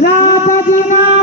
Radha Jibon